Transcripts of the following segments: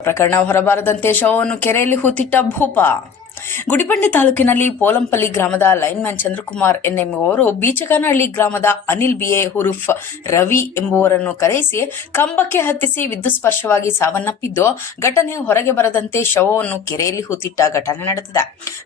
ಪ್ರಕರಣ ಹೊರಬಾರದಂತೆ ಶವವನ್ನು ಕೆರೆಯಲ್ಲಿ ಹೂತಿಟ್ಟ ಭೂಪ. ಗುಡಿಬಂಡೆ ತಾಲೂಕಿನಲ್ಲಿ ಪೋಲಂಪಲ್ಲಿ ಗ್ರಾಮದ ಲೈನ್ಮ್ಯಾನ್ ಚಂದ್ರಕುಮಾರ್ ಎಂಬುವವರು ಬೀಚಕನಹಳ್ಳಿ ಗ್ರಾಮದ ಅನಿಲ್ ಬಿಎ ಹುರುಫ್ ರವಿ ಎಂಬುವರನ್ನು ಕರೆಯಿಸಿ ಕಂಬಕ್ಕೆ ಹತ್ತಿಸಿ ವಿದ್ಯುತ್ ಸ್ಪರ್ಶವಾಗಿ ಸಾವನ್ನಪ್ಪಿದ್ದು, ಘಟನೆ ಹೊರಗೆ ಬರದಂತೆ ಶವವನ್ನು ಕೆರೆಯಲ್ಲಿ ಹೂತಿಟ್ಟ ಘಟನೆ ನಡೆದಿದೆ.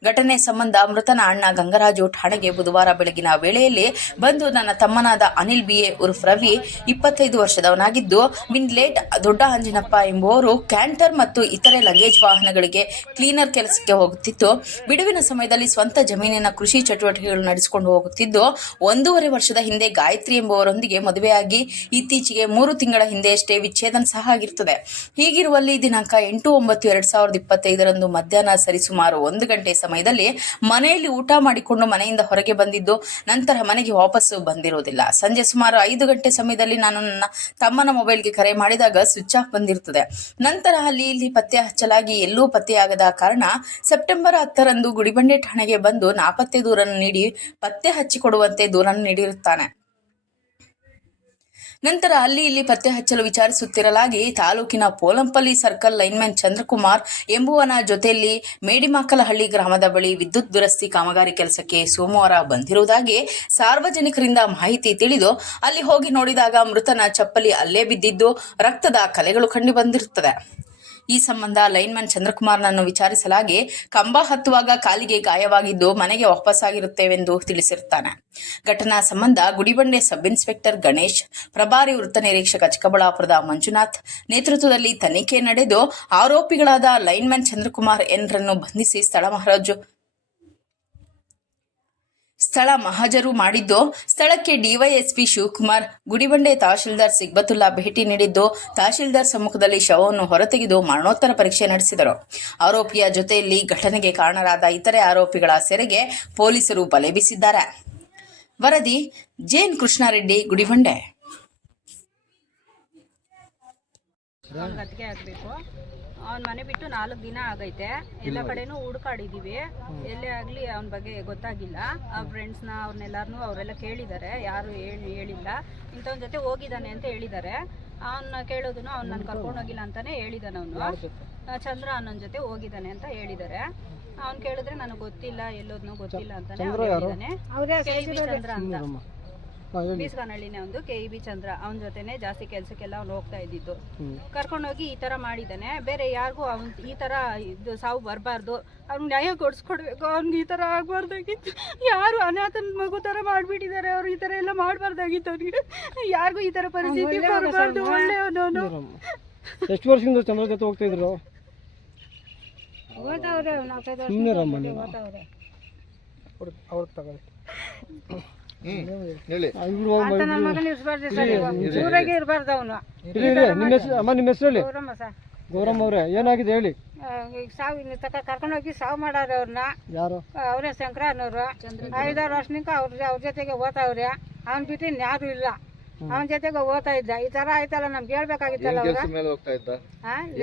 ಘಟನೆ ಸಂಬಂಧ ಮೃತನ ಅಣ್ಣ ಗಂಗರಾಜು ಠಾಣೆಗೆ ಬುಧವಾರ ಬೆಳಗಿನ ವೇಳೆಯಲ್ಲಿ ಬಂದು ನನ್ನ ತಮ್ಮನಾದ ಅನಿಲ್ ಬಿಎ ಉರ್ಫ್ ರವಿ 25 ವರ್ಷದವನಾಗಿದ್ದು ಬಿನ್ಲೇಟ್ ದೊಡ್ಡ ಅಂಜನಪ್ಪ ಎಂಬುವರು ಕ್ಯಾಂಟರ್ ಮತ್ತು ಇತರೆ ಲಗೇಜ್ ವಾಹನಗಳಿಗೆ ಕ್ಲೀನರ್ ಕೆಲಸಕ್ಕೆ ಹೋಗುತ್ತಿದ್ದು, ಬಿಡುವಿನ ಸಮಯದಲ್ಲಿ ಸ್ವಂತ ಜಮೀನಿನ ಕೃಷಿ ಚಟುವಟಿಕೆಗಳು ನಡೆಸಿಕೊಂಡು ಹೋಗುತ್ತಿದ್ದು, 1.5 ವರ್ಷದ ಹಿಂದೆ ಗಾಯತ್ರಿ ಎಂಬುವರೊಂದಿಗೆ ಮದುವೆಯಾಗಿ ಇತ್ತೀಚೆಗೆ 3 ತಿಂಗಳ ಹಿಂದೆಯಷ್ಟೇ ವಿಚ್ಛೇದನ ಸಹ ಆಗಿರುತ್ತದೆ. ಹೀಗಿರುವಲ್ಲಿ ದಿನಾಂಕ 8/9/2025 ಮಧ್ಯಾಹ್ನ ಸರಿಸುಮಾರು 1 ಗಂಟೆ ಸಮಯದಲ್ಲಿ ಮನೆಯಲ್ಲಿ ಊಟ ಮಾಡಿಕೊಂಡು ಮನೆಯಿಂದ ಹೊರಗೆ ಬಂದಿದ್ದು, ನಂತರ ಮನೆಗೆ ವಾಪಸ್ಸು ಬಂದಿರುವುದಿಲ್ಲ. ಸಂಜೆ ಸುಮಾರು 5 ಗಂಟೆ ಸಮಯದಲ್ಲಿ ನಾನು ನನ್ನ ತಮ್ಮನ ಮೊಬೈಲ್ಗೆ ಕರೆ ಮಾಡಿದಾಗ ಸ್ವಿಚ್ ಆಫ್ ಬಂದಿರುತ್ತದೆ. ನಂತರ ಅಲ್ಲಿ ಇಲ್ಲಿ ಪತ್ತೆ ಹಚ್ಚಲಾಗಿ ಎಲ್ಲೂ ಪತ್ತೆಯಾಗದ ಕಾರಣ ಸೆಪ್ಟೆಂಬರ್ 10ರಂದು ಗುಡಿಬಂಡೆ ಠಾಣೆಗೆ ಬಂದು ನಾಪತ್ತೆ ದೂರನ್ನು ನೀಡಿ ಪತ್ತೆ ಹಚ್ಚಿಕೊಡುವಂತೆ ದೂರನ್ನು ನೀಡಿರುತ್ತಾನೆ. ನಂತರ ಅಲ್ಲಿ ಇಲ್ಲಿ ಪತ್ತೆ ಹಚ್ಚಲು ವಿಚಾರಿಸುತ್ತಿರಲಾಗಿ ತಾಲೂಕಿನ ಪೋಲಂಪಲ್ಲಿ ಸರ್ಕಲ್ ಲೈನ್ಮ್ಯಾನ್ ಚಂದ್ರಕುಮಾರ್ ಎಂಬುವನ ಜೊತೆಯಲ್ಲಿ ಮೇಡಿಮಾಕಲಹಳ್ಳಿ ಗ್ರಾಮದ ಬಳಿ ವಿದ್ಯುತ್ ದುರಸ್ತಿ ಕಾಮಗಾರಿ ಕೆಲಸಕ್ಕೆ ಸೋಮವಾರ ಬಂದಿರುವುದಾಗಿ ಸಾರ್ವಜನಿಕರಿಂದ ಮಾಹಿತಿ ತಿಳಿದು ಅಲ್ಲಿ ಹೋಗಿ ನೋಡಿದಾಗ ಮೃತನ ಚಪ್ಪಲಿ ಅಲ್ಲೇ ಬಿದ್ದಿದ್ದು ರಕ್ತದ ಕಲೆಗಳು ಕಂಡು ಬಂದಿರುತ್ತದೆ. ಈ ಸಂಬಂಧ ಲೈನ್ಮ್ಯಾನ್ ಚಂದ್ರಕುಮಾರ್ನನ್ನು ವಿಚಾರಿಸಲಾಗಿ ಕಂಬ ಹತ್ತುವಾಗ ಕಾಲಿಗೆ ಗಾಯವಾಗಿದ್ದು ಮನೆಗೆ ವಾಪಸ್ಸಾಗಿರುತ್ತೇವೆಂದು ತಿಳಿಸಿರುತ್ತಾನೆ. ಘಟನಾ ಸಂಬಂಧ ಗುಡಿಬಂಡೆ ಸಬ್ ಇನ್ಸ್ಪೆಕ್ಟರ್ ಗಣೇಶ್, ಪ್ರಭಾರಿ ವೃತ್ತ ನಿರೀಕ್ಷಕ ಚಿಕ್ಕಬಳ್ಳಾಪುರದ ಮಂಜುನಾಥ್ ನೇತೃತ್ವದಲ್ಲಿ ತನಿಖೆ ನಡೆದು ಆರೋಪಿಗಳಾದ ಲೈನ್ಮ್ಯಾನ್ ಚಂದ್ರಕುಮಾರ್ ಎನ್ರನ್ನು ಬಂಧಿಸಿ ಸ್ಥಳ ಮಹಜರು ಮಾಡಿದ್ದು, ಸ್ಥಳಕ್ಕೆ ಡಿವೈಎಸ್ಪಿ ಶಿವಕುಮಾರ್, ಗುಡಿಬಂಡೆ ತಹಶೀಲ್ದಾರ್ ಸಿಗ್ಬತುಲ್ಲಾ ಭೇಟಿ ನೀಡಿದ್ದು, ತಹಶೀಲ್ದಾರ್ ಸಮ್ಮುಖದಲ್ಲಿ ಶವವನ್ನು ಹೊರತೆಗೆದು ಮರಣೋತ್ತರ ಪರೀಕ್ಷೆ ನಡೆಸಿದರು. ಆರೋಪಿಯ ಜೊತೆಯಲ್ಲಿ ಘಟನೆಗೆ ಕಾರಣರಾದ ಇತರೆ ಆರೋಪಿಗಳ ಸೆರೆಗೆ ಪೊಲೀಸರು ಬಲೆ ಬೀಸಿದ್ದಾರೆ. ವರದಿ ಜೆಎನ್ ಕೃಷ್ಣಾರೆಡ್ಡಿ, ಗುಡಿಬಂಡೆ. ಅವ್ನ ಮನೆ ಬಿಟ್ಟು 4 ದಿನ ಆಗೈತೆ. ಎಲ್ಲ ಕಡೆನೂ ಹುಡುಕಾಡಿದೀವಿ, ಎಲ್ಲೇ ಆಗ್ಲಿ ಅವನ ಬಗ್ಗೆ ಗೊತ್ತಾಗಿಲ್ಲ. ಆ ಫ್ರೆಂಡ್ಸ್ನ ಅವರೆಲ್ಲ ಕೇಳಿದ್ದಾರೆ, ಯಾರು ಹೇಳಿಲ್ಲ. ಇಂಥವನ ಜೊತೆ ಹೋಗಿದ್ದಾನೆ ಅಂತ ಹೇಳಿದ್ದಾರೆ. ಅವನ್ನ ಕೇಳೋದನ್ನು ಅವ್ನು ನಾನು ಕರ್ಕೊಂಡೋಗಿಲ್ಲ ಅಂತಾನೆ ಹೇಳಿದಾನೆ. ಅವನು ಚಂದ್ರ ಅನ್ನೋನ್ ಜೊತೆ ಹೋಗಿದ್ದಾನೆ ಅಂತ ಹೇಳಿದ್ದಾರೆ. ಅವ್ನು ಕೇಳಿದ್ರೆ ನನಗೆ ಗೊತ್ತಿಲ್ಲ, ಎಲ್ಲೋದ್ನೂ ಗೊತ್ತಿಲ್ಲ ಅಂತಾನೆ ಹೇಳಿದಾನೆ. ಚಂದ್ರ ಅಂತ ಬೀಸ್ಗಾನಹಳ್ಳಿನೇ ಒಂದು KEB ಚಂದ್ರ. ಅವನ ಜೊತೆನೆ ಜಾಸ್ತಿ ಕೆಲ್ಸಕ್ಕೆಲ್ಲ ಅವ್ನು ಹೋಗ್ತಾ ಇದ್ದಿದ್ದು. ಕರ್ಕೊಂಡೋಗಿ ಈ ತರ ಮಾಡಿದ್ದಾನೆ. ಬೇರೆ ಯಾರಿಗೂ ಅವ್ನು ಈ ತರ ಇದು ಸಾವು ಬರಬಾರ್ದು, ಅವ್ನಿಗೆ ನ್ಯಾಯ ಕೊಡಿಸ್ಕೊಡ್ಬೇಕು. ಅವ್ನಿಗೆ ಈ ತರ ಆಗ್ಬಾರ್ದಾಗಿತ್ತು. ಯಾರು ಅನಾಥನ ಮಗು ತರ ಮಾಡ್ಬಿಟ್ಟಿದ್ದಾರೆ. ಅವ್ರು ಈ ತರ ಎಲ್ಲ ಮಾಡ್ಬಾರ್ದಾಗಿತ್ತು. ಅವ್ನಿಗೆ ಯಾರಿಗೂ ಈ ತರ ಪರಿಸ್ಥಿತಿ ಬರಬಾರ್ದು. ಒಳ್ಳೆಯವನು. ಎಷ್ಟು ವರ್ಷದಿಂದ ಚಂದ್ರ ಜೊತೆ ಹೋಗ್ತಾ ಇದ್ರು? ಗೌರಮ್ಮ ಅವ್ರೆ, ಏನಾಗಿದೆ ಹೇಳಿ. ಸಾವು ಕರ್ಕೊಂಡೋಗಿ ಸಾವು ಮಾಡಾರೆ ಅವ್ರನ್ನ. ಯಾರು? ಅವರೇ ಶಂಕರ ಅನ್ನೋರು. 5-6 ವರ್ಷನಿಂದ ಅವ್ರ ಜೊತೆಗೆ ಓದ್ತಾವ್ರೆ. ಅವ್ನ್ ಬಿಟ್ಟು ಯಾರು ಇಲ್ಲ. ಅವನ ಜೊತೆಗೆ ಓದ್ತಾ ಇದ್ದ. ಈ ತರ ಆಯ್ತಲ್ಲ, ನಮ್ಗೆ ಹೇಳ್ಬೇಕಾಗಿತ್ತಲ್ಲ.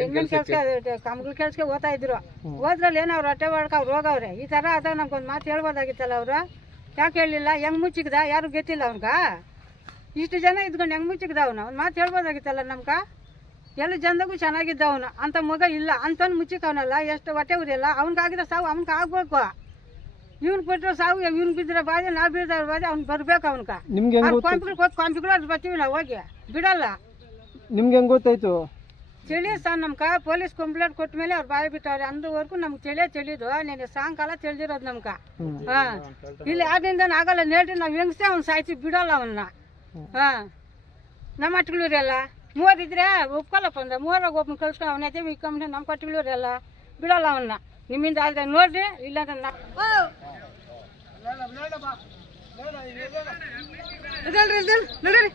ಇನ್ನೊಂದ್ ಕೆಲ್ಸಕ್ಕೆ ಕಂಪ್ನಿ ಕೆಲ್ಸಕ್ಕೆ ಓದ್ತಾ ಇದ್ರು. ಹೋದ್ರಲ್ಲಿ ಏನೋ ಅವ್ರು ಹೊಟ್ಟೆ ಮಾಡ್ಕ ಅವ್ರು ಹೋಗವ್ರೆ. ಈ ತರ ಆದಾಗ ನಮ್ಗೊಂದು ಮಾತು ಹೇಳ್ಬೋದಾಗಿತ್ತಲ್ಲ. ಅವ್ರು ಯಾಕೆ ಹೇಳಿಲ್ಲ? ಹೆಂಗ್ ಮುಚ್ಚಿಕ್ದ? ಯಾರು ಗೊತ್ತಿಲ್ಲ ಅವನ್ಗ. ಇಷ್ಟು ಜನ ಇದ್ಕೊಂಡು ಹೆಂಗ್ ಮುಚ್ಚಿಕ್ದ ಅವನು? ಒಂದು ಮಾತು ಹೇಳ್ಬೋದಾಗಿತ್ತಲ್ಲ ನಮ್ಗ. ಎಲ್ಲ ಜನದಾಗೂ ಚೆನ್ನಾಗಿದ್ದ ಅವನು. ಅಂತ ಮಗ ಇಲ್ಲ ಅಂತವ್ನು ಮುಚ್ಚಿಕವನಲ್ಲ. ಎಷ್ಟು ಹೊಟ್ಟೆ ಉರಿಯಲ್ಲ. ಅವ್ನಿಗಾಗಿರೋ ಸಾವು ಅವ್ನಿಗೆ ಆಗ್ಬೇಕು. ಇವ್ನು ಕೊಟ್ಟರೆ ಸಾವು ಇವ್ನು ಬಿದ್ದರೆ ಬಾಧೆ, ನಾವು ಬಿದ್ದರೆ ಬಾಧೆ. ಅವ್ನು ಬರ್ಬೇಕು. ಅವ್ನಿಗೆ ಕಾಂಪಿಗಳು ಅದು ಬರ್ತೀವಿ ನಾವು, ಹೋಗಿ ಬಿಡಲ್ಲ. ನಿಮ್ಗೆ ಹೆಂಗ್ ಗೊತ್ತಾಯ್ತು? ಚಳಿ ಸಹ ನಮ್ಗೆ ಪೊಲೀಸ್ ಕಂಪ್ಲೇಂಟ್ ಕೊಟ್ಟ ಮೇಲೆ ಅವ್ರು ಬಾಯಿ ಬಿಟ್ಟವ್ರೆ. ಅಂದುವರೆಗೂ ನಮ್ಗೆ ಚಳಿದು ನೀನು ಸಾಯಂಕಾಲ ತಿಳಿದಿರೋದು ನಮ್ಗೆ. ಇಲ್ಲಿ ಆದ್ರಿಂದ ಆಗಲ್ಲ ನೇಟ್ರಿ. ನಾವು ಹೆಂಗಸೆ ಅವ್ನು ಸಾಯ್ತಿ ಬಿಡಲ್ಲ ಅವನ್ನ. ನಮ್ಮ ಅಟ್ಗಳೂರೆಲ್ಲ 3 ಇದ್ರೆ ಒಪ್ಕೊಳ್ಳಪ್ಪ ಅಂದ್ರೆ 3 ಒಬ್ಬನ ಕಳ್ಸ್ಕೊಂಡು ಅವನ ಈ ಕಂಪ್ನಿ ನಮ್ಮ ಕಟ್ಗಳೂರೆಲ್ಲ ಬಿಡಲ್ಲ ಅವನ್ನ. ನಿಮ್ಮಿಂದ ಆದ್ರೆ ನೋಡ್ರಿ, ಇಲ್ಲಾಂದ್ರೆ ನಡೀರಿ.